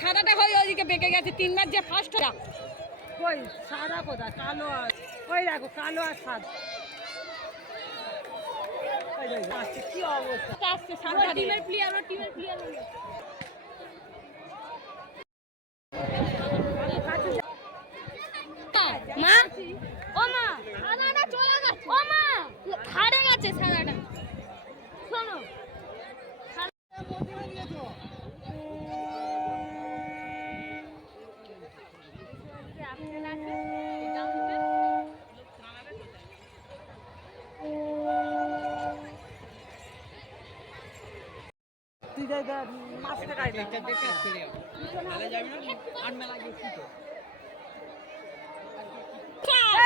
সাদাটা হয়ে ওইদিকে বেঁকে গেছে তিনবার যে ফার্স্ট কই সাদা কোথায়? কালো আর ওই দেখো কালো আর সাদা। কি অবস্থা? আসছে সাদা টিমের প্লেয়ার ও টিমের প্লেয়ার মা ও মা সাদাটা চলে গেছে। ও মা হারে গেছে সাদাটা শোনো তুই যাই দেখ, মাছটা খাই না। দাঁড়া দাঁড়া আরও আসছে আরও আসছে আরও আসছে দাঁড়া এই যাই যাই যাচ্ছি এই যে